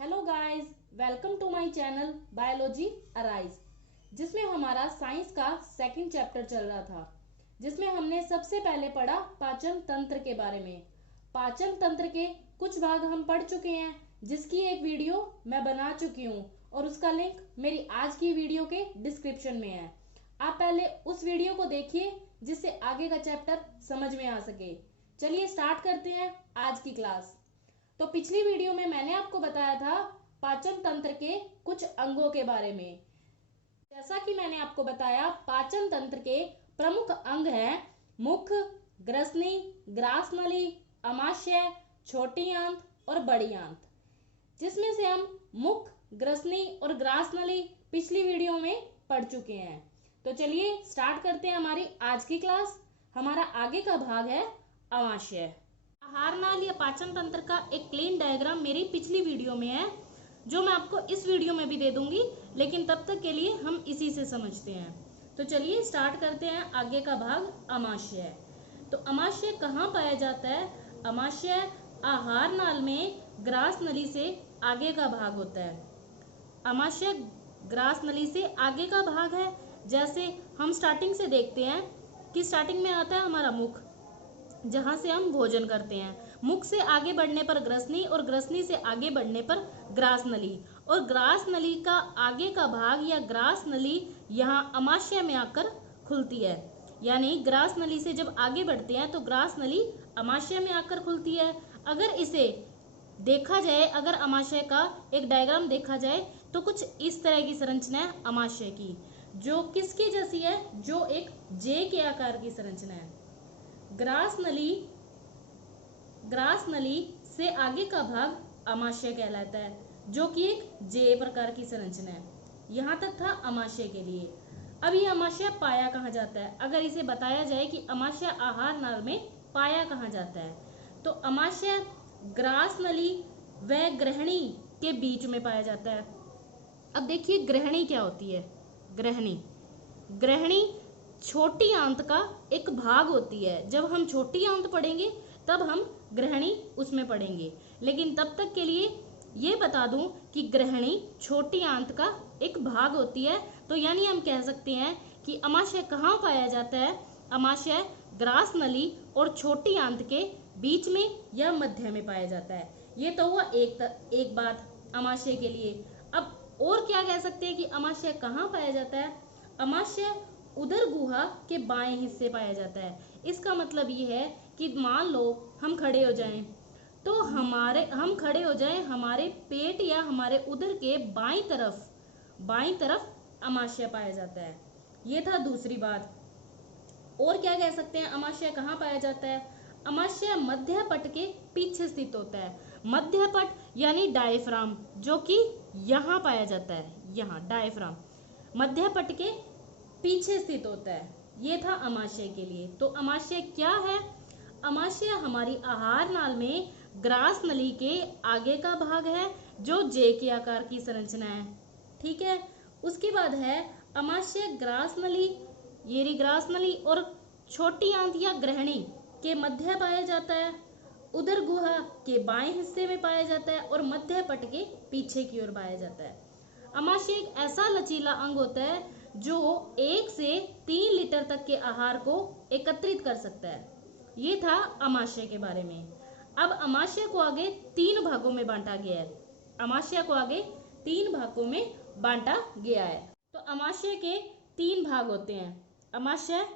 Hello guys, welcome to my channel biology arise, जिसमें हमारा science का सेकंड चैप्टर चल रहा था, जिसमें हमने सबसे पहले पढ़ा पाचन तंत्र के बारे में। पाचन तंत्र के कुछ भाग हम पढ़ चुके हैं, जिसकी एक वीडियो मैं बना चुकी हूँ और उसका लिंक मेरी आज की वीडियो के डिस्क्रिप्शन में है। आप पहले उस वीडियो को देखिए जिससे आगे का चैप्टर समझ में आ सके। चलिए स्टार्ट करते हैं आज की क्लास। तो पिछली वीडियो में मैंने आपको बताया था पाचन तंत्र के कुछ अंगों के बारे में। जैसा कि मैंने आपको बताया, पाचन तंत्र के प्रमुख अंग हैं मुख, ग्रसनी, ग्रास नली, अमाशय, छोटी आंत और बड़ी आंत, जिसमें से हम मुख, ग्रसनी और ग्रास नली पिछली वीडियो में पढ़ चुके हैं। तो चलिए स्टार्ट करते हैं हमारी आज की क्लास। हमारा आगे का भाग है अमाशय। आहार नाल या पाचन तंत्र का एक क्लीन डायग्राम मेरी पिछली वीडियो में है, जो मैं आपको इस वीडियो में भी दे दूंगी, लेकिन तब तक के लिए हम इसी से समझते हैं। तो चलिए स्टार्ट करते हैं आगे का भाग अमाशय। तो अमाशय कहाँ पाया जाता है? अमाशय आहार नाल में ग्रास नली से आगे का भाग होता है। अमाशय ग्रास नली से आगे का भाग है। जैसे हम स्टार्टिंग से देखते हैं कि स्टार्टिंग में आता है हमारा मुख, जहां से हम भोजन करते हैं। मुख से आगे बढ़ने पर ग्रसनी और ग्रसनी से आगे बढ़ने पर ग्रास नली, और ग्रास नली का आगे का भाग या ग्रास नली यहाँ अमाशय में आकर खुलती है। यानी ग्रास नली से जब आगे बढ़ते हैं तो ग्रास नली अमाशय में आकर खुलती है। अगर इसे देखा जाए, अगर अमाशय का एक डायग्राम देखा जाए तो कुछ इस तरह की संरचना है अमाशय की, जो किसकी जैसी है? जो एक जे के आकार की संरचना है। ग्रास नली से आगे का भाग अमाशय कहलाता है, जो कि एक जे प्रकार की संरचना है। यहां तक था अमाशय के लिए। अब ये अमाशय पाया कहाँ जाता है? अगर इसे बताया जाए कि अमाशय आहार नाल में पाया कहाँ जाता है, तो अमाशय ग्रास नली व ग्रहणी के बीच में पाया जाता है। अब देखिए ग्रहणी क्या होती है। ग्रहणी छोटी आंत का एक भाग होती है। जब हम छोटी आंत पढ़ेंगे तब हम ग्रहणी उसमें पढ़ेंगे, लेकिन तब तक के लिए ये बता दूं कि ग्रहणी छोटी आंत का एक भाग होती है। तो यानी हम कह सकते हैं कि अमाशय कहाँ पाया जाता है? अमाशय ग्रास नली और छोटी आंत के बीच में या मध्य में पाया जाता है। ये तो हुआ एक बात अमाशय के लिए। अब और क्या कह सकते हैं कि अमाशय कहाँ पाया जाता है? अमाशय उदर गुहा के बाएं हिस्से पाया जाता है। इसका मतलब ये है कि मान लो हम खड़े हो जाएं, तो हमारे पेट या हमारे उदर के बाईं तरफ अमाशय पाया जाता है। ये था दूसरी बात। और क्या कह सकते हैं अमाशय कहाँ पाया जाता है? अमाशय मध्य पट के पीछे स्थित होता है। मध्य पट यानी डायफ्राम, जो कि यहाँ पाया जाता है। यहाँ डायफ्राम मध्य पट के पीछे स्थित होता है। ये था अमाशय के लिए। तो अमाशय क्या है? अमाशय हमारी आहार नाल में ग्रास नली के आगे का भाग है, जो जे के आकार की संरचना है। ठीक है। उसके बाद है अमाशय ग्रास नली, ये रही ग्रास नली, और छोटी आंत या ग्रहणी के मध्य पाया जाता है। उदर गुहा के बाएं हिस्से में पाया जाता है और मध्य पट के पीछे की ओर पाया जाता है। अमाशय एक ऐसा लचीला अंग होता है जो 1 से 3 लीटर तक के आहार को एकत्रित कर सकता है। ये था अमाशय के बारे में। अब अमाशय को आगे 3 भागों में बांटा गया है। अमाशय को आगे 3 भागों में बांटा गया है। तो अमाशय के 3 भाग होते हैं। अमाशय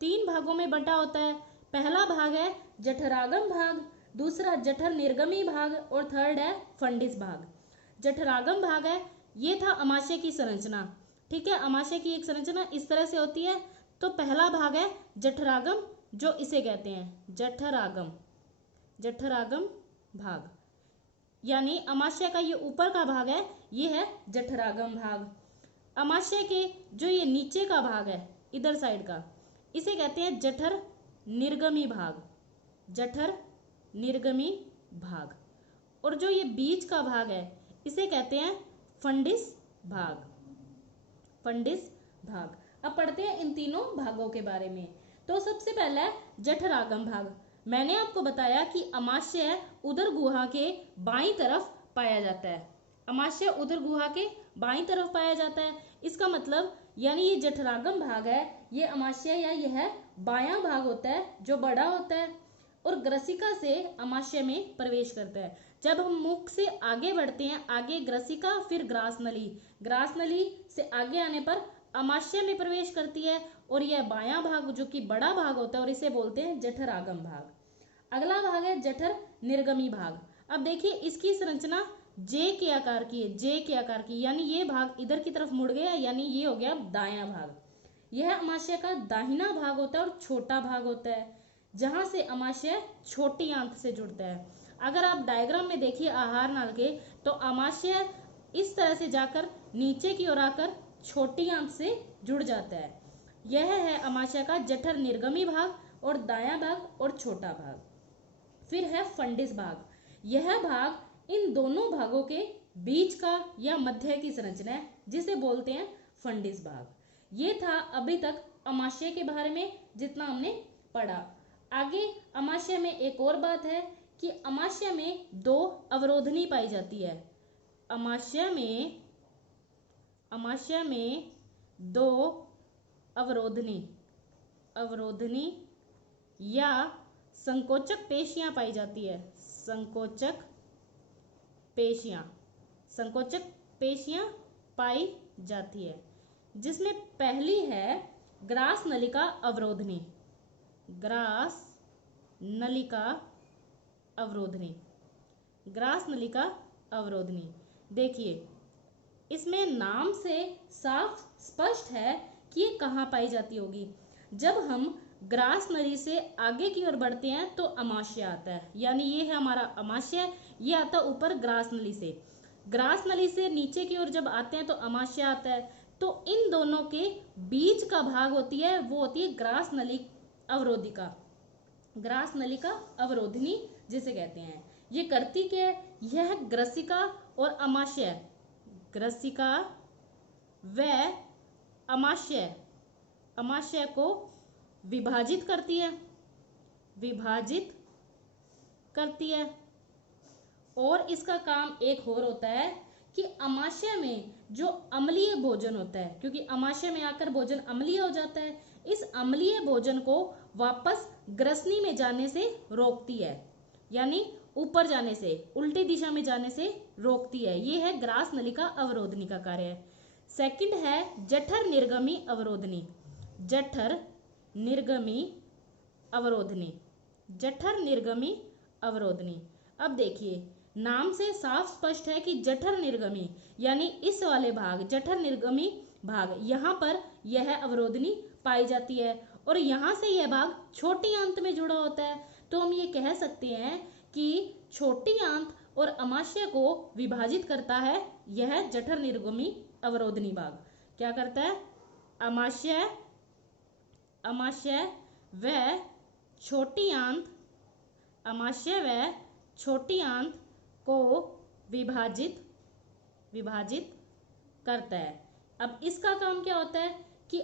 3 भागों में बंटा होता है। पहला भाग है जठरागम भाग, दूसरा जठर निर्गमी भाग, और थर्ड है फंडिस भाग। जठरागम भाग है, ये था अमाशय की संरचना। ठीक है। अमाशय की एक संरचना इस तरह से होती है। तो पहला भाग है जठरागम, जो इसे कहते हैं जठरागम भाग, यानी अमाशय का ये ऊपर का भाग है, ये है जठरागम भाग। अमाशय के जो ये नीचे का भाग है इधर साइड का, इसे कहते हैं जठर निर्गमी भाग। और जो ये बीच का भाग है इसे कहते हैं फंडिस भाग। अब पढ़ते हैं इन तीनों भागों के बारे में। तो सबसे पहला है जठरागम भाग। मैंने आपको बताया कि अमाशय उदर गुहा के बाईं तरफ पाया जाता है। अमाशय उदर गुहा के बाईं तरफ पाया जाता है। इसका मतलब यानी ये जठरागम भाग है, ये अमाशय या यह बायां भाग होता है जो बड़ा होता है और ग्रसिका से अमाशय में प्रवेश करता है। जब हम मुख से आगे बढ़ते हैं, आगे ग्रसिका फिर ग्रास नली, ग्रास नली से आगे आने पर अमाशय में प्रवेश करती है और यह बायां भाग जो कि बड़ा भाग होता है और इसे बोलते हैं जठरागम भाग। अगला भाग है जठर निर्गमी भाग। अब देखिए इसकी संरचना जे के आकार की है, जे के आकार की, यानी ये भाग इधर की तरफ मुड़ गया, यानी ये हो गया दायां भाग। यह अमाशय का दाहिना भाग होता है और छोटा भाग होता है, जहां से अमाशय छोटी आंत से जुड़ता है। अगर आप डायग्राम में देखिए आहार नाल के, तो अमाशय इस तरह से जाकर नीचे की ओर आकर छोटी आंत से जुड़ जाता है। यह है अमाशय का जठर निर्गमी भाग और दायां भाग और छोटा भाग। फिर है फंडिस भाग। यह भाग इन दोनों भागों के बीच का या मध्य की संरचना है, जिसे बोलते हैं फंडिस भाग। ये था अभी तक अमाशय के बारे में जितना हमने पढ़ा। आगे अमाशय में एक और बात है कि अमाशय में दो अवरोधनी पाई जाती है। अमाशय में दो अवरोधनी या संकोचक पेशियां पाई जाती है। संकोचक पेशियां पाई जाती है, जिसमें पहली है ग्रास नलिका अवरोधनी। ग्रास नलिका अवरोधनी देखिए इसमें नाम से साफ स्पष्ट है कि ये कहाँ पाई जाती होगी। जब हम ग्रास नली से आगे की ओर बढ़ते हैं तो अमाशय आता है, यानी ये है हमारा अमाशय, ये आता है ऊपर ग्रास नली से। ग्रास नली से नीचे की ओर जब आते हैं तो अमाशय आता है। तो इन दोनों के बीच का भाग होती है, वो होती है ग्रास नलिका अवरोधनी जिसे कहते हैं। ये करती क्या है, यह ग्रसिका और अमाशय, ग्रसिका व अमाशय को विभाजित करती है। और इसका काम एक और होता है कि अमाशय में जो अम्लीय भोजन होता है, क्योंकि अमाशय में आकर भोजन अम्लीय हो जाता है, इस अम्लीय भोजन को वापस ग्रसनी में जाने से रोकती है, यानी ऊपर जाने से, उल्टी दिशा में जाने से रोकती है। ये है ग्रास नलिका अवरोधनी का कार्य। सेकंड है जठर निर्गमी अवरोधनी। जठर निर्गमी अवरोधनी। अब देखिए नाम से साफ स्पष्ट है कि जठर निर्गमी यानी इस वाले भाग, जठर निर्गमी भाग, यहाँ पर यह अवरोधनी पाई जाती है और यहाँ से यह भाग छोटी आंत में जुड़ा होता है। तो हम ये कह सकते हैं कि छोटी आंत और अमाशय को विभाजित करता है यह जठर निर्गमी अवरोधनी भाग। क्या करता है, अमाशय व छोटी आंत को विभाजित करता है। अब इसका काम क्या होता है कि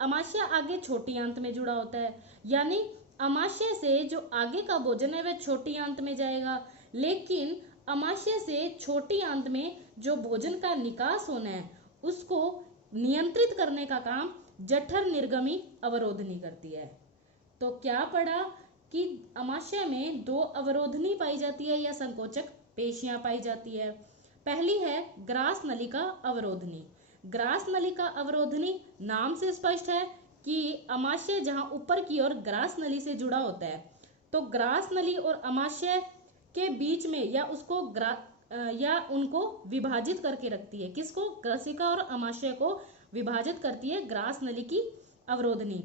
अमाशय आगे छोटी आंत में जुड़ा होता है, यानी अमाशय से जो आगे का भोजन है वह छोटी आंत में जाएगा, लेकिन अमाशय से छोटी आंत में जो भोजन का निकास होना है उसको नियंत्रित करने का काम जठर निर्गमी अवरोधनी करती है। तो क्या पढ़ा कि अमाशय में दो अवरोधनी पाई जाती है या संकोचक पेशियां पाई जाती है। पहली है ग्रास नलिका अवरोधनी। ग्रास नलिका अवरोधनी नाम से स्पष्ट है कि अमाशय जहां ऊपर की ओर ग्रास नली से जुड़ा होता है, तो ग्रास नली और अमाशय के बीच में या उनको विभाजित करके रखती है। किसको, ग्रसिका और अमाशय को विभाजित करती है ग्रास नली की अवरोधनी।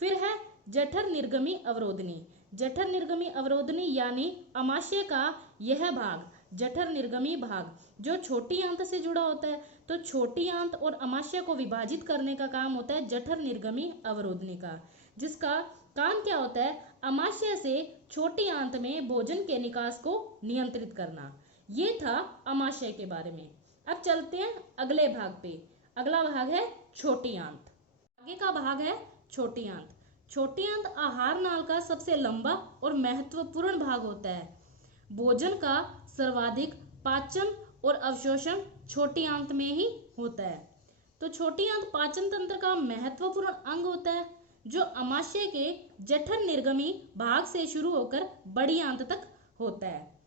फिर है जठर निर्गमी अवरोधनी। जठर निर्गमी अवरोधनी यानी अमाशय का यह भाग, जठर निर्गमी भाग जो छोटी आंत से जुड़ा होता है, तो छोटी आंत और अमाशय को विभाजित करने का काम होता है जठर निर्गमी अवरोधनी का, जिसका काम क्या होता है, अमाशय से छोटी आंत में भोजन के निकास को नियंत्रित करना। ये था अमाशय के बारे में। अब चलते हैं अगले भाग पे। अगला भाग है छोटी आंत। आगे का भाग है छोटी आंत। छोटी आंत आहार नाल का सबसे लंबा और महत्वपूर्ण भाग होता है। भोजन का सर्वाधिक पाचन और अवशोषण छोटी आंत में ही होता है। तो छोटी आंत पाचन तंत्र का महत्वपूर्ण अंग होता है, जो अमाशय के जठर निर्गमी भाग से शुरू होकर बड़ी आंत तक होता है।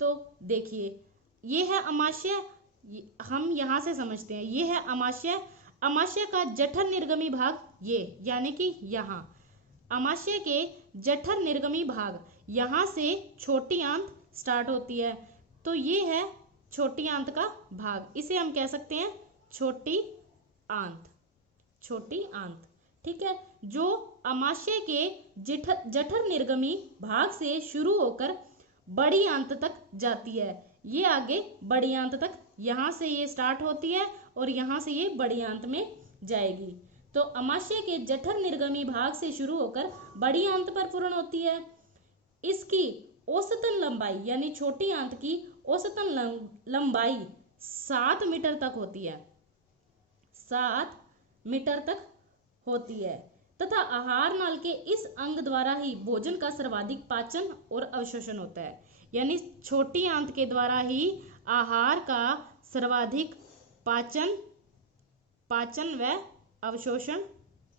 तो देखिए, ये है अमाशय, हम यहाँ से समझते हैं, ये है अमाशय। अमाशय का जठर निर्गमी भाग ये, यानी कि यहाँ अमाशय के जठर निर्गमी भाग, यहाँ से छोटी आंत स्टार्ट होती है। तो ये है छोटी आंत का भाग, इसे हम कह सकते हैं छोटी आंत, छोटी आंत। ठीक है, जो अमाशय के जठर निर्गमी भाग से शुरू होकर बड़ी आंत तक जाती है। ये आगे बड़ी आंत तक, यहाँ से ये स्टार्ट होती है और यहाँ से ये बड़ी आंत में जाएगी। तो अमाशय के जठर निर्गमी भाग से शुरू होकर बड़ी आंत पर पूर्ण होती है। इसकी औसतन लंबाई, यानी छोटी आंत की औसतन लंबाई 7 मीटर तक होती है, 7 मीटर तक होती है, तथा आहार नाल के इस अंग द्वारा ही भोजन का सर्वाधिक पाचन और अवशोषण होता है। यानी छोटी आंत के द्वारा ही आहार का सर्वाधिक पाचन व अवशोषण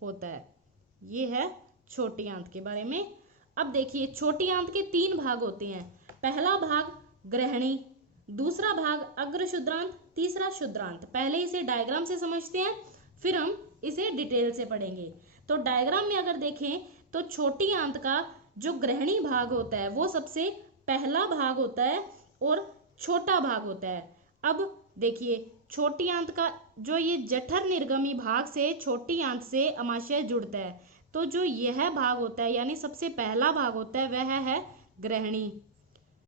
होता है। ये है छोटी आंत के बारे में। अब देखिए, छोटी आंत के 3 भाग होते हैं। पहला भाग ग्रहणी, दूसरा भाग अग्र शुद्रांत, तीसरा शुद्रांत। पहले इसे डायग्राम से समझते हैं, फिर हम इसे डिटेल से पढ़ेंगे। तो डायग्राम में अगर देखें तो छोटी आंत का जो ग्रहणी भाग होता है वो सबसे पहला भाग होता है और छोटा भाग होता है। अब देखिए, छोटी आंत का जो ये जठर निर्गमी भाग से छोटी आंत से अमाशय जुड़ता है, तो जो यह भाग होता है, यानी सबसे पहला भाग होता है, वह है ग्रहणी।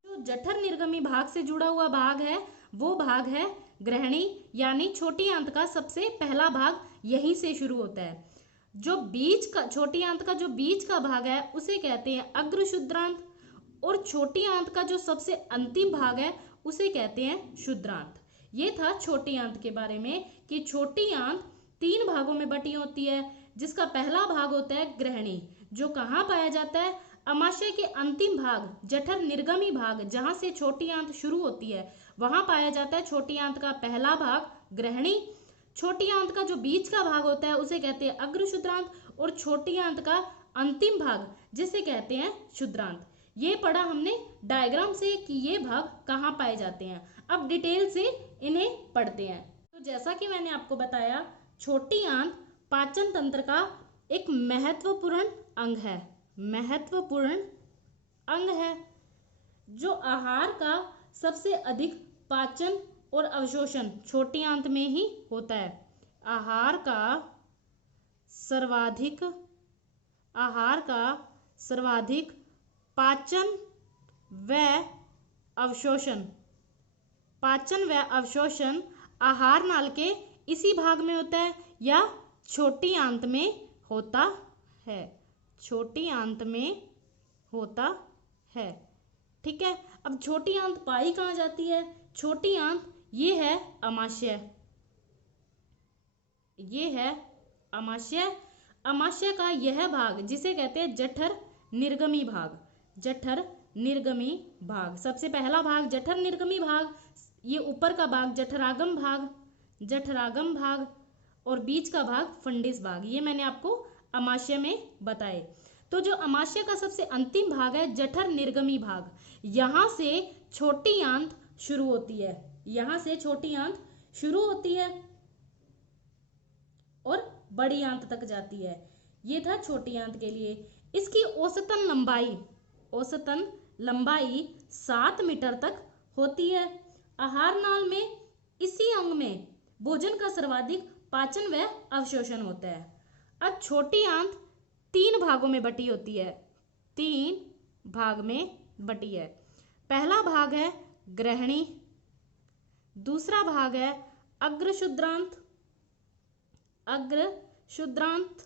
जो जठर निर्गमी भाग से जुड़ा हुआ भाग है वो भाग है ग्रहणी, यानी छोटी आंत का सबसे पहला भाग यहीं से शुरू होता है। जो बीच का, छोटी आंत का जो बीच का भाग है उसे कहते हैं अग्र शुद्रांत, और छोटी आंत का जो सबसे अंतिम भाग है उसे कहते हैं शुद्रांत। ये था छोटी आंत के बारे में कि छोटी आंत 3 भागों में बटी होती है, जिसका पहला भाग होता है ग्रहणी, जो कहाँ पाया जाता है, अमाशय के अंतिम भाग जठर निर्गमी भाग, जहां से छोटी आंत शुरू होती है वहां पाया जाता है छोटी आंत का पहला भाग ग्रहणी। छोटी आंत का जो बीच का भाग होता है उसे कहते हैं अग्र शुद्रांत, और छोटी आंत का अंतिम भाग जिसे कहते हैं शुद्रांत। ये पढ़ा हमने डायग्राम से कि ये भाग कहाँ पाए जाते हैं। अब डिटेल से इन्हें पढ़ते हैं। तो जैसा कि मैंने आपको बताया, छोटी आंत पाचन तंत्र का एक महत्वपूर्ण अंग है, महत्वपूर्ण अंग है, जो आहार का सबसे अधिक पाचन और अवशोषण छोटी आंत में ही होता है। आहार का सर्वाधिक पाचन व अवशोषण आहार नाल के इसी भाग में होता है या छोटी आंत में होता है, छोटी आंत में होता है। ठीक है, अब छोटी आंत पाई कहाँ जाती है? छोटी आंत ये है अमाशय, ये है अमाशय। अमाशय का यह भाग जिसे कहते हैं जठर निर्गमी भाग, जठर निर्गमी भाग, सबसे पहला भाग जठर निर्गमी भाग, ये ऊपर का भाग जठरागम भाग, और बीच का भाग फंडिस भाग, ये मैंने आपको अमाशय में बताए। तो जो अमाशय का सबसे अंतिम भाग है जठर निर्गमी भाग, यहां से छोटी आंत शुरू होती है, यहां से छोटी आंत शुरू होती है और बड़ी आंत तक जाती है। ये था छोटी आंत के लिए। इसकी औसतन लंबाई 7 मीटर तक होती है। आहार नाल में इसी अंग में भोजन का सर्वाधिक पाचन व अवशोषण होता है। अब छोटी आंत 3 भागों में बटी होती है, 3 भाग में बटी है। पहला भाग है ग्रहणी, दूसरा भाग है अग्र शुद्रांत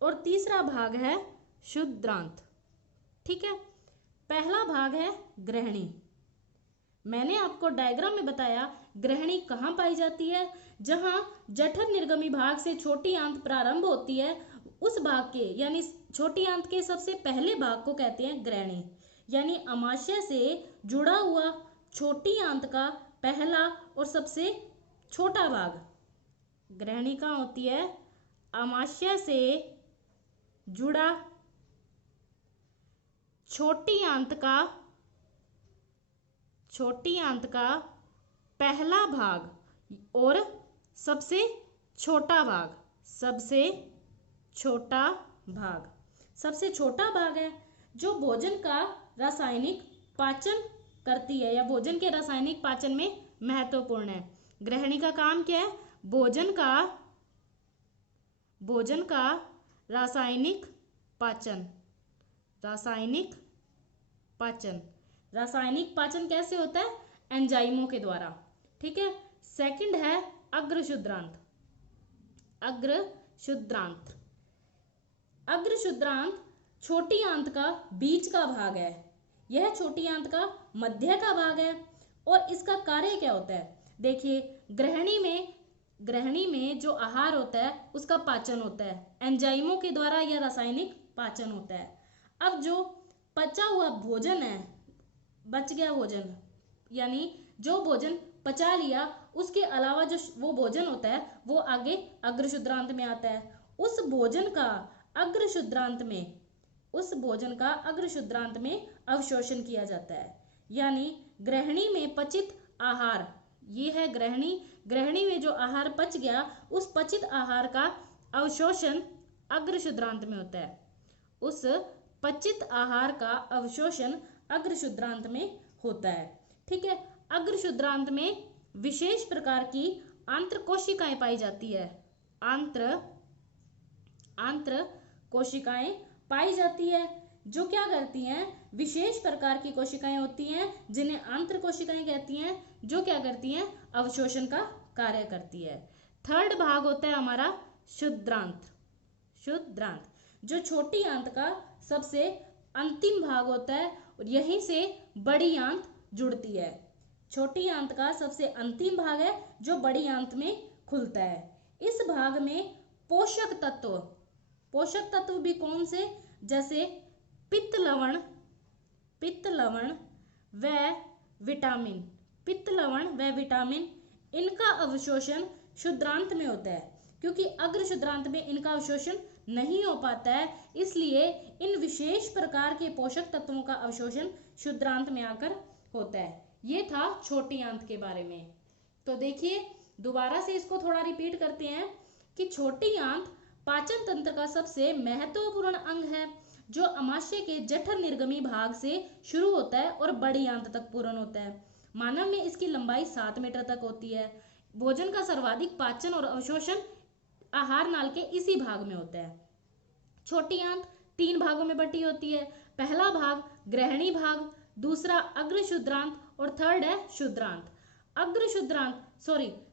और तीसरा भाग है शुद्रांत। ठीक है, पहला भाग है ग्रहणी। मैंने आपको डायग्राम में बताया ग्रहणी कहाँ पाई जाती है, जहां जठर निर्गमी भाग से छोटी आंत प्रारंभ होती है, उस भाग के यानी छोटी आंत के सबसे पहले भाग को कहते हैं ग्रहणी। यानी अमाशय से जुड़ा हुआ छोटी आंत का पहला और सबसे छोटा भाग। ग्रहणी कहाँ होती है? अमाशय से जुड़ा छोटी आंत का पहला भाग और सबसे छोटा भाग। सबसे छोटा भाग है जो भोजन का रासायनिक पाचन करती है या भोजन के रासायनिक पाचन में महत्वपूर्ण है। ग्रहणी का काम क्या है? भोजन का रासायनिक पाचन कैसे होता है? एंजाइमों के द्वारा। ठीक है। सेकंड है अग्रशुद्रांत। अग्रशुद्रांत छोटी आंत का बीच का भाग है। यह छोटी आंत का मध्य का भाग है और इसका कार्य क्या होता है? देखिए, ग्रहणी में जो आहार होता है उसका पाचन होता है एंजाइमों के द्वारा या रासायनिक पाचन होता है। अब जो पचा हुआ भोजन है, बच गया भोजन, यानी जो भोजन पचा लिया, उसके अलावा जो वो भोजन होता है वो आगे अग्रशुद्रांत में आता है। उस भोजन का अग्रशुद्रांत में अवशोषण किया जाता है। यानी ग्रहणी में पचित आहार, ये है ग्रहणी में जो आहार पच गया, उस पचित आहार का अवशोषण अग्रशुद्रांत में होता है। उस पचित आहार का अवशोषण अग्रशुद्रांत में होता है। ठीक है। अग्रशुद्रांत में विशेष प्रकार की आंत्र कोशिकाएं पाई जाती है। आंत्र कोशिकाएं पाई जाती है जो क्या करती हैं? विशेष प्रकार की कोशिकाएं होती हैं जिन्हें आंत्र कोशिकाएं कहती हैं, जो क्या करती हैं? अवशोषण का कार्य करती है। थर्ड भाग होता है हमारा शुद्रांत। जो छोटी आंत का सबसे अंतिम भाग होता है और यहीं से बड़ी आंत जुड़ती है। छोटी आंत का सबसे अंतिम भाग है जो बड़ी आंत में खुलता है। इस भाग में पोषक तत्व भी कौन से? जैसे पित्त लवण व विटामिन, इनका अवशोषण शुद्रांत में होता है। क्योंकि अग्रशुद्रांत में इनका अवशोषण नहीं हो पाता है, इसलिए इन विशेष प्रकार के पोषक तत्वों का अवशोषण शुद्रांत में आकर होता है। ये था छोटी आंत के बारे में। तो देखिए, दोबारा से इसको थोड़ा रिपीट करते हैं कि छोटी आंत पाचन तंत्र का सबसे महत्वपूर्ण अंग है जो अमाशय के जठर निर्गमी भाग से शुरू होता है और बड़ी आंत तक पूर्ण होता है। मानव में इसकी लंबाई 7 मीटर तक होती है। भोजन का सर्वाधिक पाचन और अवशोषण आहार नाल के इसी भाग में होता है। छोटी आंत 3 भागों में बटी होती है। पहला भाग ग्रहणी भाग, दूसरा अग्रशुद्रांत और थर्ड है शुद्रांत।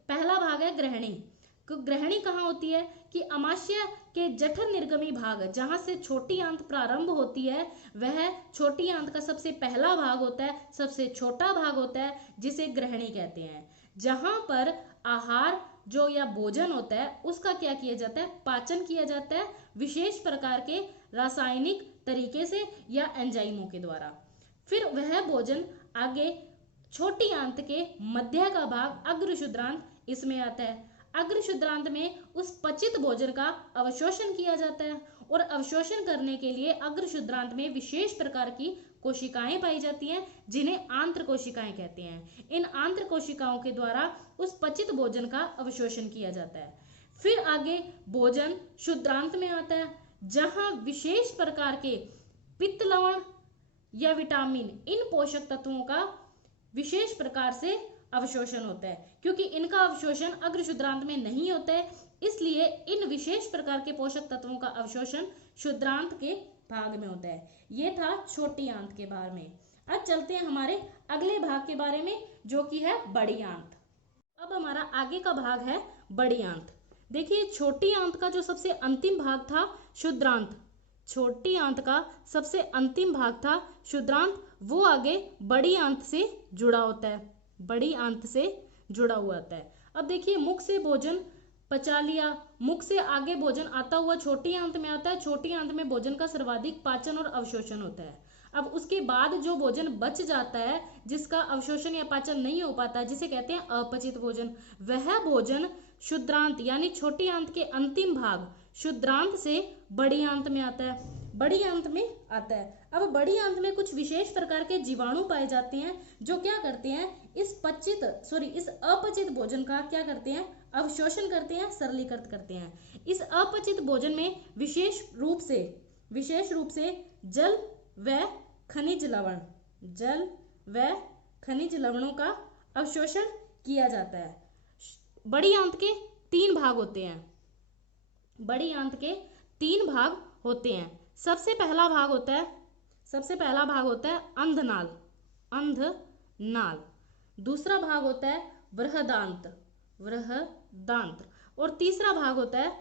पहला भाग है ग्रहणी। ग्रहणी कहाँ होती है? कि अमाशय के जठर निर्गमी भाग, जहां से छोटी आंत प्रारंभ होती है, वह छोटी आंत का सबसे पहला भाग होता है, सबसे छोटा भाग होता है, जिसे ग्रहणी कहते हैं। जहां पर आहार जो या भोजन होता है उसका क्या किया जाता है? पाचन किया जाता है विशेष प्रकार के रासायनिक तरीके से या एंजाइमों के द्वारा। फिर वह भोजन आगे छोटी आंत के मध्य का भाग अग्रशुद्रांत, इसमें आता है। अग्रशुद्रांत में उस पचित भोजन का अवशोषण किया जाता है और अवशोषण करने के लिए अग्रशुद्रांत में विशेष प्रकार की कोशिकाएं पाई जाती हैं जिन्हें आंत्र कोशिकाएं कहते हैं। इन आंत्र कोशिकाओं के द्वारा उस पचित भोजन का अवशोषण किया जाता है। फिर आगे भोजन शुद्रांत में आता है, जहां विशेष प्रकार के पित्त लवण या विटामिन, इन पोषक तत्वों का विशेष प्रकार से अवशोषण होता है। क्योंकि इनका अवशोषण अग्रशुद्रांत में नहीं होता है, इसलिए इन विशेष प्रकार के पोषक तत्वों का अवशोषण शुद्रांत के भाग में होता है। ये था छोटी आंत के बारे में। अब चलते हैं हमारे अगले भाग के बारे में, जो कि है बड़ी आंत। अब हमारा आगे का भाग है बड़ी आंत। देखिए, छोटी आंत का जो सबसे अंतिम भाग था शुद्रांत, छोटी आंत का सबसे अंतिम भाग था शुद्रांत, वो आगे बड़ी आंत से जुड़ा होता है, बड़ी आंत से जुड़ा हुआ होता है। अब देखिए, मुख से भोजन पचा लिया, मुख से आगे भोजन आता हुआ छोटी आंत में आता है। छोटी आंत में भोजन का सर्वाधिक पाचन और अवशोषण होता है। अब उसके बाद जो भोजन बच जाता है, जिसका अवशोषण या पाचन नहीं हो पाता, जिसे कहते हैं अपचित भोजन, वह भोजन क्षुद्रांत यानी छोटी आंत के अंतिम भाग क्षुद्रांत से बड़ी आंत में आता है, बड़ी आंत में आता है। अब बड़ी आंत में कुछ विशेष प्रकार के जीवाणु पाए जाते हैं जो क्या करते हैं, इस अपचित भोजन का क्या करते हैं, अवशोषण करते हैं, सरलीकृत करते हैं। इस अपचित भोजन में विशेष रूप से जल व खनिज लवणों का अवशोषण किया जाता है। बड़ी आंत के 3 भाग होते हैं, बड़ी आंत के 3 भाग होते हैं। सबसे पहला भाग होता है अंधनाल, दूसरा भाग होता है बृहदांत्र, और तीसरा भाग होता है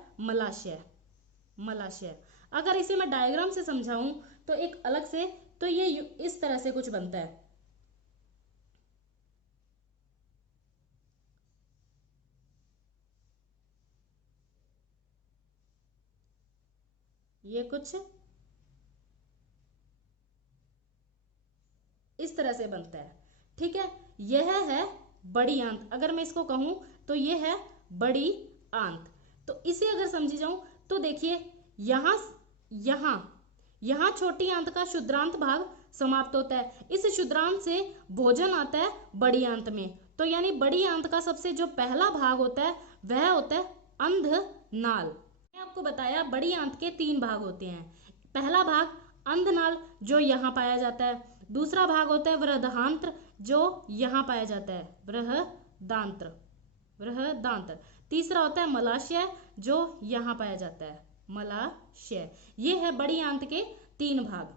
मलाशय। अगर इसे मैं डायग्राम से समझाऊं तो एक अलग से, तो ये इस तरह से कुछ बनता है। ये कुछ इस तरह से बनता है, ठीक है। यह है बड़ी आंत। अगर मैं इसको कहूं तो यह है बड़ी आंत। तो इसे अगर समझी जाऊं तो देखिए, यहां छोटी आंत का क्षुद्रांत भाग समाप्त होता है। इस क्षुद्रांत से भोजन आता है बड़ी आंत में। तो यानी बड़ी आंत का सबसे जो पहला भाग होता है वह होता है अंधनाल। मैंने आपको बताया बड़ी आंत के 3 भाग होते हैं। पहला भाग अंधनाल जो यहाँ पाया जाता है, दूसरा भाग होता है बृहदांत्र जो यहाँ पाया जाता है, बृहदांत्र, तीसरा होता है मलाशय जो यहाँ पाया जाता है, मलाशय। ये है बड़ी आंत के 3 भाग,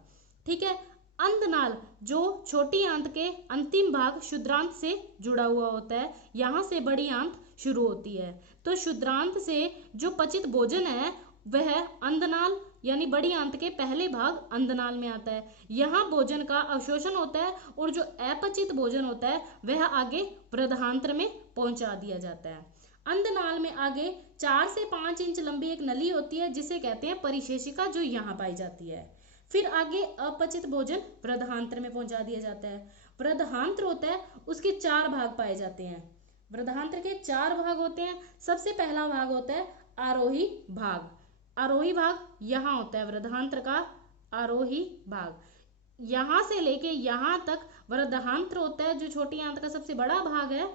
ठीक है। अंधनाल जो छोटी आंत के अंतिम भाग क्षुद्रांत से जुड़ा हुआ होता है, यहाँ से बड़ी आंत शुरू होती है। तो क्षुद्रांत से जो पचित भोजन है वह अंधनाल यानी बड़ी आंत के पहले भाग अंधनाल में आता है। यहाँ भोजन का अवशोषण होता है और जो अपचित भोजन होता है वह आगे बृहदांत्र में पहुंचा दिया जाता है। अंधनाल में आगे 4 से 5 इंच लंबी एक नली होती है जिसे कहते हैं परिशेषिका, जो यहाँ पाई जाती है। फिर आगे अपचित भोजन बृहदांत्र में पहुंचा दिया जाता है। बृहदांत्र होता है उसके 4 भाग पाए जाते हैं। बृहदांत्र के 4 भाग होते हैं। सबसे पहला भाग होता है आरोही भाग। आरोही भाग यहाँ होता है बृहदांत्र का आरोही भाग। यहाँ से लेके यहाँ तक बृहदांत्र होता है जो छोटी आंत का सबसे बड़ा भाग है।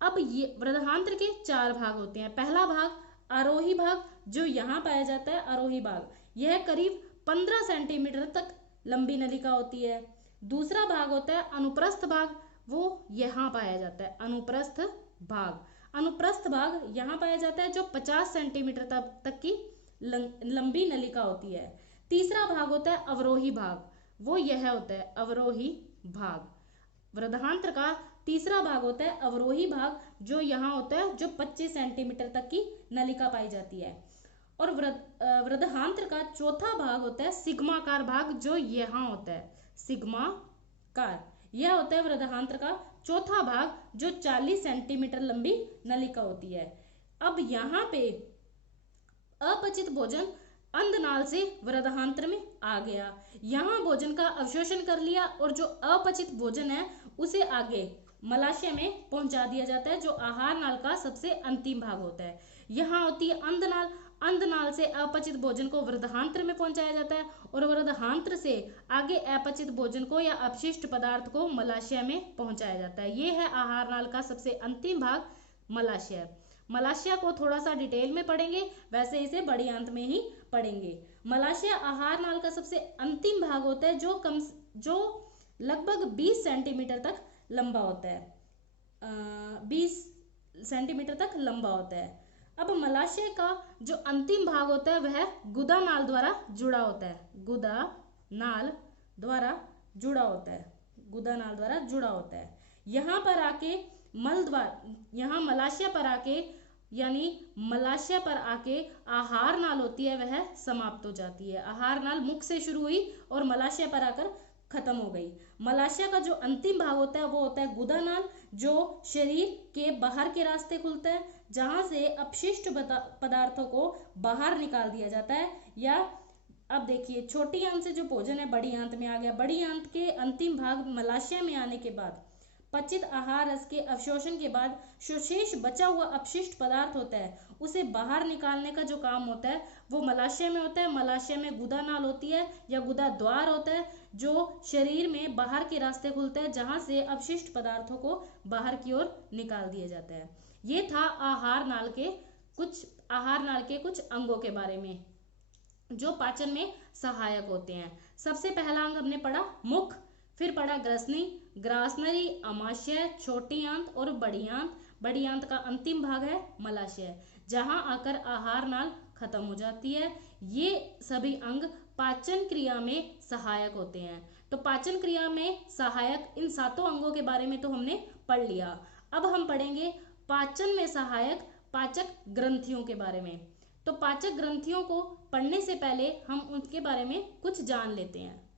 अब ये बृहदांत्र के 4 भाग होते हैं। पहला भाग आरोही भाग जो यहाँ पाया जाता है, आरोही भाग यह करीब 15 सेंटीमीटर तक लंबी नलिका होती है। दूसरा भाग होता है अनुप्रस्थ भाग, वो यहाँ पाया जाता है, अनुप्रस्थ भाग यहाँ पाया जाता है जो 50 सेंटीमीटर तक की लंबी नलिका होती है। तीसरा भाग होता है अवरोही भाग, वो यह होता है अवरोही भाग। बृहदांत्र का तीसरा भाग होता है अवरोही भाग जो यहाँ होता है जो 25 सेंटीमीटर तक की नलिका पाई जाती है। और बृहदांत्र का चौथा भाग होता है सिग्माकार भाग जो यहाँ होता है, सिग्माकार। यह होता है बृहदांत्र का चौथा भाग जो 40 सेंटीमीटर लंबी नलिका होती है। अब यहाँ पे अपचित भोजन अंधनाल से बृहदांत्र में आ गया, यहाँ भोजन का अवशोषण कर लिया और जो अपचित भोजन है उसे आगे मलाशय में पहुंचा दिया जाता है जो आहार नाल का सबसे अंतिम भाग होता है। यहाँ होती है अंधनाल। अंधनाल से अपचित भोजन को बृहदांत्र में पहुंचाया जाता है और बृहदांत्र से आगे अपचित भोजन को या अपशिष्ट पदार्थ को मलाशय में पहुंचाया जाता है। ये है आहार नाल का सबसे अंतिम भाग मलाशय। मलाशय को थोड़ा सा डिटेल में पढ़ेंगे, वैसे इसे बड़ी आंत में ही पढ़ेंगे। मलाशय आहार नाल का सबसे अंतिम भाग होता है जो लगभग 20 सेंटीमीटर तक लंबा होता है, 20 सेंटीमीटर तक लंबा होता है। अब मलाशय का जो अंतिम भाग होता है वह गुदा नाल द्वारा जुड़ा होता है, गुदा नाल द्वारा जुड़ा होता है। यहाँ पर आके मलाशय पर आके यानी मलाशय पर आके आहार नाल होती है वह समाप्त हो जाती है। आहार नाल मुख से शुरू हुई और मलाशय पर आकर खत्म हो गई। मलाशय का जो अंतिम भाग होता है वो होता है गुदा नाल जो शरीर के बाहर के रास्ते खुलता है, जहां से अपशिष्ट पदार्थों को बाहर निकाल दिया जाता है या अब देखिए, छोटी आंत से जो भोजन है बड़ी आंत में आ गया। बड़ी आंत के अंतिम भाग मलाशय में आने के बाद पचित आहार रस के अवशोषण के बाद जो शेष बचा हुआ अपशिष्ट पदार्थ होता है उसे बाहर निकालने का जो काम होता है वो मलाशय में होता है। मलाशय में गुदा नाल होती है या गुदा द्वार होता है जो शरीर में बाहर के रास्ते खुलते हैं, जहां से अपशिष्ट पदार्थों को बाहर की ओर निकाल दिया जाता है। ये था आहार नाल के कुछ अंगों के बारे में जो पाचन में सहायक होते हैं। सबसे पहला अंग हमने पढ़ा मुख, फिर पढ़ा ग्रसनी, ग्रासनरी, अमाशय, छोटी आंत और बड़ी आंत। बड़ी आंत का अंतिम भाग है मलाशय, जहां आकर आहार नाल खत्म हो जाती है। ये सभी अंग पाचन क्रिया में सहायक होते हैं। तो पाचन क्रिया में सहायक इन सातों अंगों के बारे में तो हमने पढ़ लिया। अब हम पढ़ेंगे पाचन में सहायक पाचक ग्रंथियों के बारे में। तो पाचक ग्रंथियों को पढ़ने से पहले हम उनके बारे में कुछ जान लेते हैं।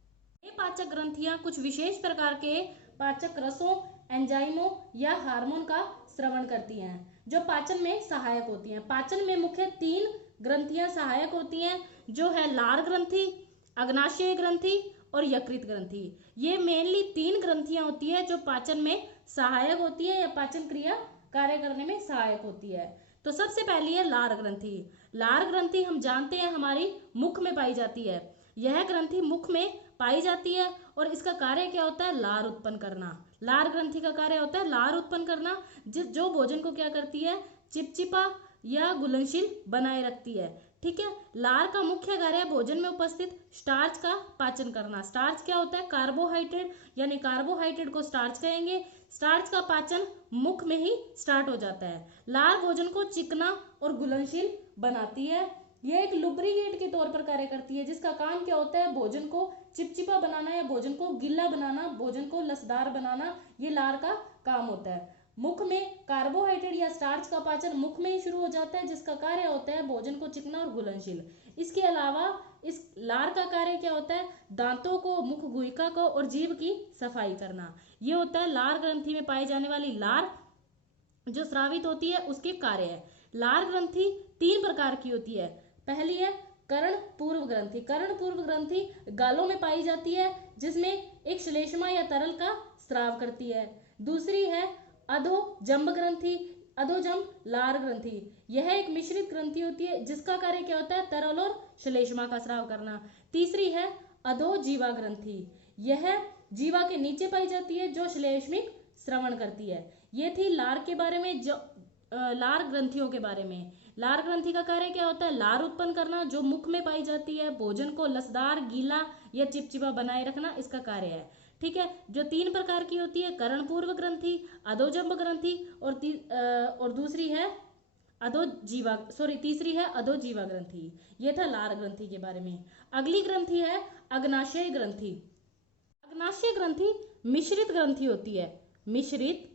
ये पाचक ग्रंथियां कुछ विशेष प्रकार के पाचक रसों, एंजाइमों या हार्मोन का स्रवण करती हैं जो पाचन में सहायक होती हैं। पाचन में मुख्य 3 ग्रंथियां सहायक होती हैं जो है लार ग्रंथि, अग्नाशय ग्रंथि और यकृत ग्रंथि। ये मेनली 3 ग्रंथियां होती है जो पाचन में सहायक होती है या पाचन क्रिया कार्य करने में सहायक होती है। तो सबसे पहली है लार ग्रंथि। लार ग्रंथि हम जानते हैं हमारी मुख में पाई जाती है। यह ग्रंथि मुख में पाई जाती है और इसका कार्य क्या होता है? लार उत्पन्न करना। लार ग्रंथि का कार्य होता है लार उत्पन्न करना, जो भोजन को क्या करती है? चिपचिपा या घुलनशील बनाए रखती है। ठीक है। लार का मुख्य कार्य है भोजन में उपस्थित स्टार्च का पाचन करना। स्टार्च क्या होता है? कार्बोहाइड्रेट, यानी कार्बोहाइड्रेट को स्टार्च कहेंगे। स्टार्च का पाचन मुख में ही स्टार्ट हो जाता है। लार भोजन को चिकना और घुलनशील बनाती है। यह एक लुब्रिकेट के तौर पर कार्य करती है जिसका काम क्या होता है? भोजन को चिपचिपा बनाना या भोजन को गीला बनाना, भोजन को लसदार बनाना, ये लार का काम होता है। मुख में कार्बोहाइड्रेट या स्टार्च का पाचन मुख में ही शुरू हो जाता है जिसका कार्य होता है भोजन को चिकना और घुलनशील। इसके अलावा इस लार का कार्य क्या होता है? दांतों को, मुख गुहिका को और जीभ की सफाई करना। ये होता है लार ग्रंथि में पाई जाने वाली लार जो स्रावित होती है उसके कार्य है। लार ग्रंथि 3 प्रकार की होती है। पहली है कर्ण पूर्व ग्रंथि। कर्ण पूर्व ग्रंथि गालों में पाई जाती है जिसमें एक श्लेष्मा या तरल का स्राव करती है। दूसरी है अधोजंब ग्रंथि, अधोजंब लार ग्रंथि। यह एक मिश्रित ग्रंथि होती है जिसका कार्य क्या होता है? तरल और श्लेष्मा का स्राव करना। तीसरी है अधोजीवा ग्रंथि। यह जीवा के नीचे पाई जाती है जो श्लेष्मिक श्रवण करती है। ये थी लार के बारे में, जो लार ग्रंथियों के बारे में। लार ग्रंथि का कार्य क्या होता है? लार उत्पन्न करना जो मुख में पाई जाती है, भोजन को लसदार, गीला या चिपचिपा बनाए रखना इसका कार्य है। ठीक है। जो 3 प्रकार की होती है, कर्णपूर्व ग्रंथि, अधोजंब ग्रंथि और दूसरी है तीसरी है अधोजीवा ग्रंथि। यह था लार ग्रंथि के बारे में। अगली ग्रंथि है अग्नाशय ग्रंथि। अग्नाशय ग्रंथि मिश्रित ग्रंथि होती है। मिश्रित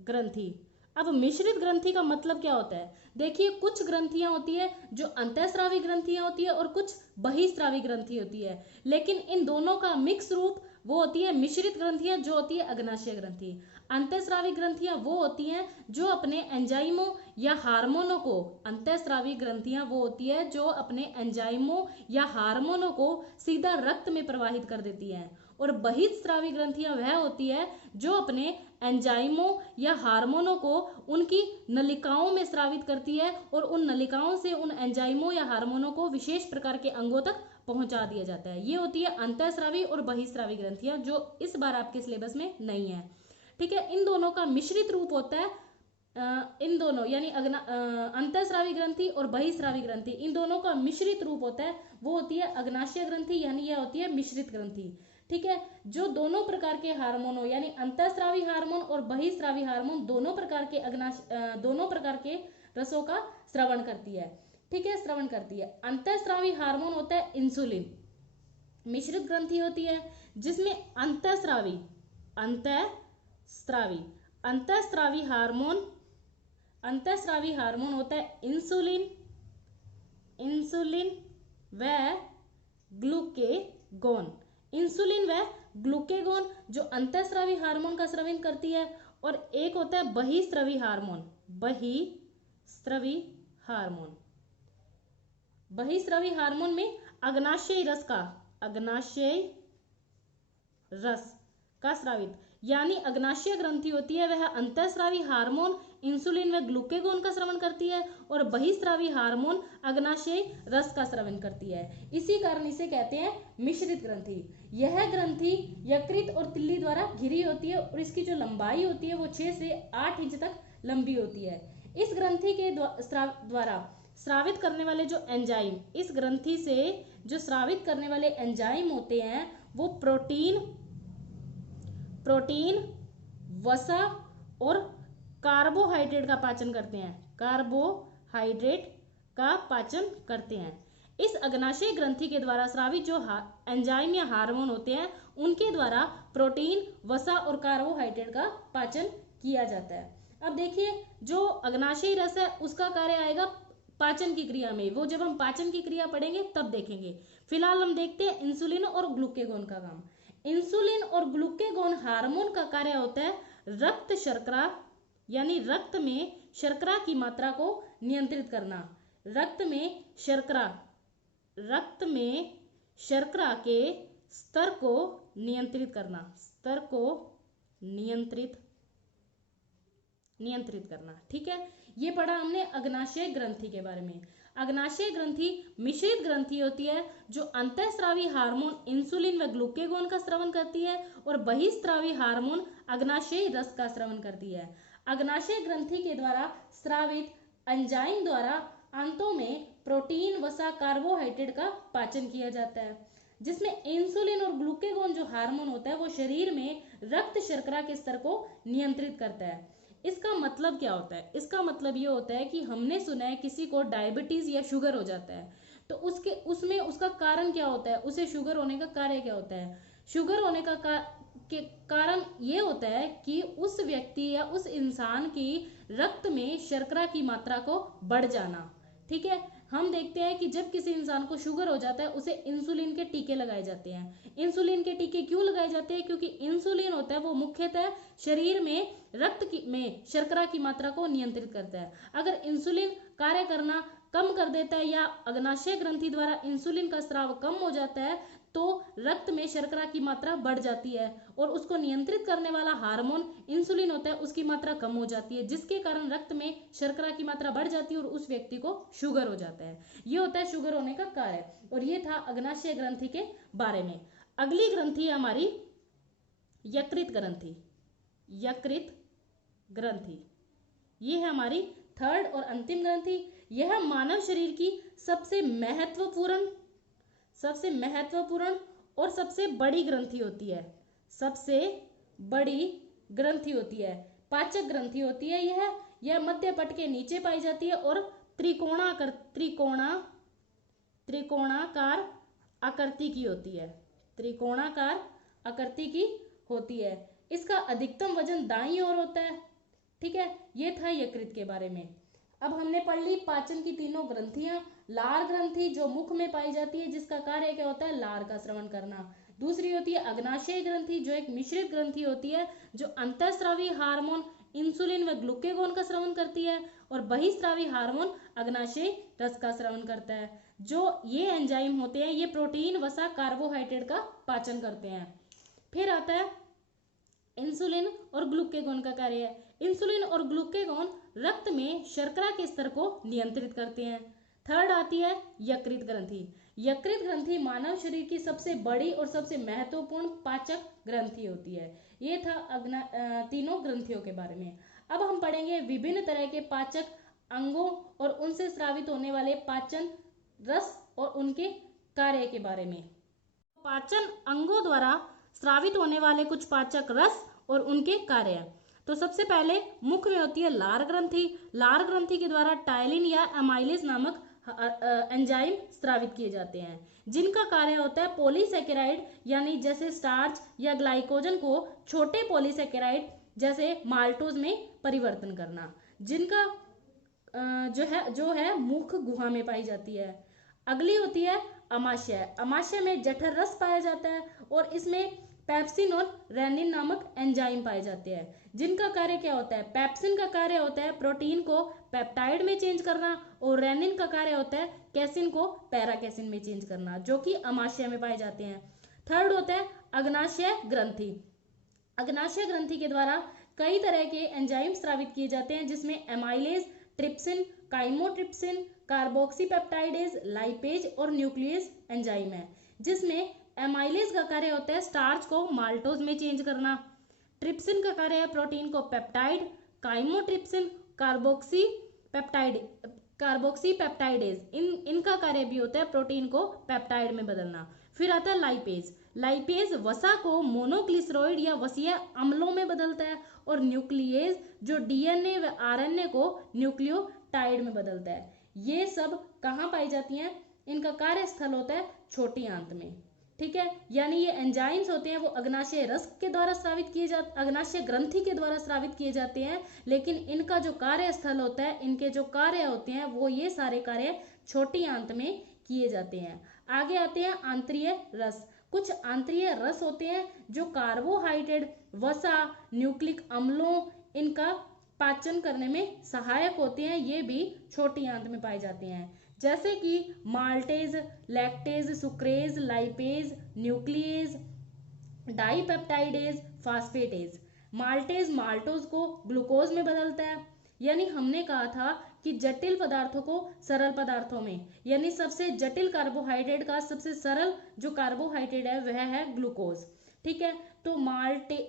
ग्रंथि। अब मिश्रित ग्रंथि का मतलब क्या होता है? देखिए, कुछ ग्रंथियां होती है जो अंतःस्रावी ग्रंथियां होती है और कुछ बहिस्रावी ग्रंथि होती है, लेकिन इन दोनों का मिक्स रूप वो होती है मिश्रित ग्रंथियां जो होती है अग्नाशय ग्रंथि। अंतःस्रावी ग्रंथियां वो होती हैं जो अपने एंजाइमों या हार्मोनों को, अंतःस्रावी ग्रंथियां वो होती है जो अपने एंजाइमों या हार्मोनों को सीधा रक्त में प्रवाहित कर देती हैं, और बहिस्रावी ग्रंथियां वह होती है जो अपने एंजाइमों या हार्मोनों को उनकी नलिकाओं में स्रावित करती है और उन नलिकाओं से उन एंजाइमों या हार्मोनों को विशेष प्रकार के अंगों तक पहुंचा दिया जाता है। ये होती है अंतःस्रावी और बहिस्रावी ग्रंथियां जो इस बार आपके सिलेबस में नहीं है। ठीक है। इन दोनों का मिश्रित रूप होता है, इन दोनों यानी अंतःस्रावी ग्रंथि और बहिस्रावी ग्रंथि, इन दोनों का मिश्रित रूप होता है वो होती है अग्नाशय ग्रंथि, यानी यह होती है मिश्रित ग्रंथि। ठीक है। जो दोनों प्रकार के हार्मोनों यानी अंतःस्रावी हार्मोन और बहिस्रावी हार्मोन दोनों प्रकार के रसों का स्रवण करती है। ठीक है, स्रवण करती है। अंतःस्रावी हार्मोन होता है इंसुलिन। मिश्रित ग्रंथि होती है जिसमें अंतःस्रावी हार्मोन होता है इंसुलिन व ग्लूकेगोन। इंसुलिन व ग्लूकेगोन जो अंतःस्रावी हार्मोन का स्रवण करती है, और एक होता है बहिस्रावी हार्मोन। बहिस्रावी हार्मोन में अग्नाशयी रस का, अग्नाशयी रस का स्रावित, यानी अग्नाशय ग्रंथि होती है वह अंतःस्रावी हार्मोन इंसुलिन व ग्लूकेगोन का स्रावन करती है और बहिस्रावी हार्मोन अग्नाशय रस का स्रावन करती है। इसी कारण इसे कहते हैं मिश्रित ग्रंथि। यह ग्रंथि यकृत और तिल्ली द्वारा घिरी होती है और इसकी जो लंबाई होती है वो 6 से 8 इंच तक लंबी होती है। इस ग्रंथि के द्वारा स्रावित करने वाले जो एंजाइम, इस ग्रंथि से जो स्रावित करने वाले एंजाइम होते हैं वो प्रोटीन, वसा और कार्बोहाइड्रेट का पाचन करते हैं, कार्बोहाइड्रेट का पाचन करते हैं। इस अग्नाशय ग्रंथि के द्वारा स्रावित जो एंजाइम या हार्मोन होते हैं उनके द्वारा प्रोटीन, वसा और कार्बोहाइड्रेट का पाचन किया जाता है। अब देखिए जो अग्नाशयी रस है उसका कार्य आएगा पाचन की क्रिया में, वो जब हम पाचन की क्रिया पढ़ेंगे तब देखेंगे। फिलहाल हम देखते हैं इंसुलिन और ग्लूकेगोन का काम। इंसुलिन और ग्लूकेगोन हार्मोन का कार्य होता है रक्त शर्करा, यानी रक्त में शर्करा की मात्रा को नियंत्रित करना, रक्त में शर्करा के स्तर को नियंत्रित करना, स्तर को नियंत्रित करना। ठीक है, ये पढ़ा हमने अग्नाशय ग्रंथि के बारे में। अग्नाशय ग्रंथि मिश्रित ग्रंथि होती है जो अंतःस्रावी हार्मोन इंसुलिन व ग्लूकेगोन का स्रावन करती है और बहिस्रावी हार्मोन अग्नाशयी रस का स्रावन करती है। अग्नाशय ग्रंथि के द्वारा स्रावित एंजाइम द्वारा आंतों में प्रोटीन, वसा, कार्बोहाइड्रेट का पाचन किया जाता है, जिसमें इंसुलिन और ग्लूकेगोन जो हार्मोन होता है वो शरीर में रक्त शर्करा के स्तर को नियंत्रित करता है। इसका मतलब क्या होता है? इसका मतलब ये होता है कि हमने सुना है किसी को डायबिटीज या शुगर हो जाता है तो उसमें उसका कारण क्या होता है, उसे शुगर होने का कार्य क्या होता है? शुगर होने का कारण ये होता है कि उस व्यक्ति या उस इंसान की रक्त में शर्करा की मात्रा को बढ़ जाना। ठीक है, हम देखते हैं कि जब किसी इंसान को शुगर हो जाता है उसे इंसुलिन के टीके लगाए जाते हैं। इंसुलिन के टीके क्यों लगाए जाते हैं? क्योंकि इंसुलिन होता है वो मुख्यतः शरीर में में शर्करा की मात्रा को नियंत्रित करता है। अगर इंसुलिन कार्य करना कम कर देता है या अग्नाशय ग्रंथि द्वारा इंसुलिन का स्राव कम हो जाता है तो रक्त में शर्करा की मात्रा बढ़ जाती है और उसको नियंत्रित करने वाला हार्मोन इंसुलिन होता है उसकी मात्रा कम हो जाती है, जिसके कारण रक्त में शर्करा की मात्रा बढ़ जाती है और उस व्यक्ति को शुगर हो जाता है। ये होता है शुगर होने का कार्य। और ये था अग्नाशय ग्रंथि के बारे में। अगली ग्रंथि है हमारी यकृत ग्रंथि। यकृत ग्रंथि ये है हमारी थर्ड और अंतिम ग्रंथि। यह मानव शरीर की सबसे महत्वपूर्ण और सबसे बड़ी ग्रंथि होती है। सबसे बड़ी ग्रंथि होती है, पाचक ग्रंथि होती है। यह मध्य पट के नीचे पाई जाती है और त्रिकोणाकार आकृति की होती है। त्रिकोणाकार आकृति की होती है। इसका अधिकतम वजन दाईं ओर होता है। ठीक है, ये था यकृत के बारे में। अब हमने पढ़ ली पाचन की तीनों ग्रंथियां। लार ग्रंथि जो मुख में पाई जाती है जिसका कार्य क्या होता है? लार का स्रवण करना। दूसरी होती है अग्नाशय ग्रंथि जो एक मिश्रित ग्रंथि होती है जो अंतःस्रावी हार्मोन इंसुलिन व ग्लूकेगोन का स्रवण करती है और बहिस्रावी हार्मोन अग्नाशय रस का स्रवण करता है। जो ये एंजाइम होते हैं ये प्रोटीन, वसा, कार्बोहाइड्रेट का पाचन करते हैं। फिर आता है इंसुलिन और ग्लूकेगोन का कार्य है। इंसुलिन और ग्लूकेगोन रक्त में शर्करा के स्तर को नियंत्रित करते हैं। थर्ड आती है यकृत ग्रंथि। यकृत ग्रंथि मानव शरीर की सबसे बड़ी और सबसे महत्वपूर्ण पाचक ग्रंथि होती है। ये था तीनों ग्रंथियों के बारे में। अब हम पढ़ेंगे विभिन्न तरह के पाचक अंगों और उनसे स्रावित होने वाले पाचन रस और उनके कार्य के बारे में। पाचन अंगों द्वारा स्रावित होने वाले कुछ पाचक रस और उनके कार्य। तो सबसे पहले मुख में होती है लार ग्रंथि। लार ग्रंथि के द्वारा टाइलिन या अमाइलेज नामक एंजाइम स्रावित किए जाते हैं जिनका कार्य होता है पॉलीसेकेराइड यानी जैसे स्टार्च या ग्लाइकोजन को छोटे पॉलीसेकेराइड जैसे माल्टोज में परिवर्तन करना, जिनका जो है मुख गुहा में पाई जाती है। अगली होती है अमाशय। अमाशय में जठर रस पाया जाता है और इसमें पेप्सिन और रेनिन नामक एंजाइम पाए जाते हैं, जिनका कार्य क्या होता है। पेप्सिन का कार्य होता है प्रोटीन को पेप्टाइड में चेंज करना, और रेनिन का कार्य होता है कैसिन को पैराकैसिन में चेंज करना, जो कि अमाशय में पाए जाते हैं। थर्ड होता है अग्नाशय ग्रंथि। अग्नाशय ग्रंथि के द्वारा कई तरह के एंजाइम स्रावित किए जाते हैं, जिसमें amylase, trypsin, chymotrypsin, carboxypeptidase, lipase और न्यूक्लियस एंजाइम है। जिसमें एमाइलेज का कार्य होता है स्टार्च को माल्टोज में चेंज करना, ट्रिप्सिन का कार्य है प्रोटीन को पेप्टाइड, काइमोट्रिप्सिन कार्बोक्सीपेप्टाइडेज इनका कार्य भी होता है प्रोटीन को पेप्टाइड में बदलना। फिर आता है लाइपेज। लाइपेज वसा को मोनोग्लिसराइड या वसीय अम्लों में बदलता है, और न्यूक्लियेज जो डीएनए व आरएनए को न्यूक्लियोटाइड में बदलता है। ये सब कहाँ पाई जाती हैं, इनका कार्यस्थल होता है छोटी आंत में। ठीक है, यानी ये एंजाइम्स होते हैं वो अग्नाशय रस के द्वारा स्रावित किए जाते, अग्नाशय ग्रंथि के द्वारा स्रावित किए जाते हैं, लेकिन इनका जो कार्यस्थल होता है, इनके जो कार्य होते हैं वो ये सारे कार्य छोटी आंत में किए जाते हैं। आगे आते हैं आंतरीय रस। कुछ आंतरीय रस होते हैं जो कार्बोहाइड्रेट, वसा, न्यूक्लिक अम्लों इनका पाचन करने में सहायक होते हैं। ये भी छोटी आंत में पाए जाते हैं, जैसे कि maltase, lactase, sucrase, lipase, nuclease, dipeptidase, phosphatase. Maltase maltose को ग्लूकोज में बदलता है, यानी हमने कहा था कि जटिल पदार्थों को सरल पदार्थों में, यानी सबसे जटिल कार्बोहाइड्रेट का सबसे सरल जो कार्बोहाइड्रेट है वह है ग्लूकोज। ठीक है, तो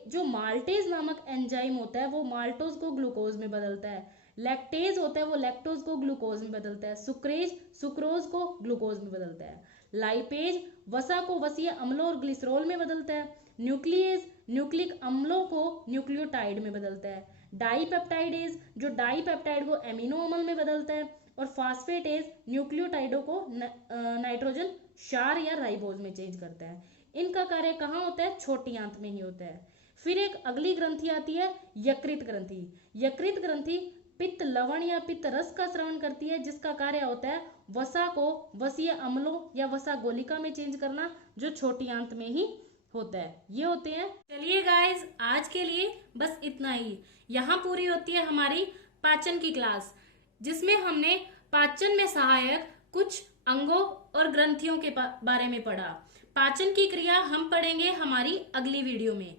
जो माल्टेज नामक एंजाइम होता है वो माल्टोज को ग्लूकोज में बदलता है। लैक्टेज होता है वो लैक्टोज को ग्लूकोज में बदलता है। सुक्रेज सुक्रोज को ग्लूकोज में बदलता है। लाइपेज वसा को वसीय अम्लों और ग्लिसरॉल में बदलता है। न्यूक्लियेज न्यूक्लिक अम्लों को न्यूक्लियोटाइड में बदलता है। डाइपेप्टाइडेज जो डाइपेप्टाइड को एमिनो अम्ल में बदलता है, और फास्फेटेज न्यूक्लियोटाइडों को नाइट्रोजन क्षार या राइबोज में चेंज करता है। इनका कार्य कहाँ होता है, छोटी आंत में ही होता है। फिर एक अगली ग्रंथि आती है यकृत ग्रंथि। यकृत ग्रंथि पित्त लवण या पित्त रस का स्रवण करती है, जिसका कार्य होता है वसा को वसीय अम्लों या वसा गोलिका में चेंज करना, जो छोटी आंत में ही होता है। ये होते हैं। चलिए गाइस, आज के लिए बस इतना ही। यहाँ पूरी होती है हमारी पाचन की क्लास, जिसमें हमने पाचन में सहायक कुछ अंगों और ग्रंथियों के बारे में पढ़ा। पाचन की क्रिया हम पढ़ेंगे हमारी अगली वीडियो में,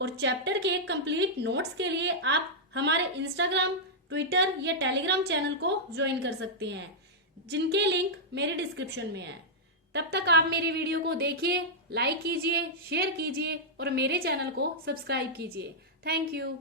और चैप्टर के कंप्लीट नोट्स के लिए आप हमारे इंस्टाग्राम, ट्विटर या टेलीग्राम चैनल को ज्वाइन कर सकते हैं, जिनके लिंक मेरे डिस्क्रिप्शन में है। तब तक आप मेरी वीडियो को देखिए, लाइक कीजिए, शेयर कीजिए और मेरे चैनल को सब्सक्राइब कीजिए। Thank you.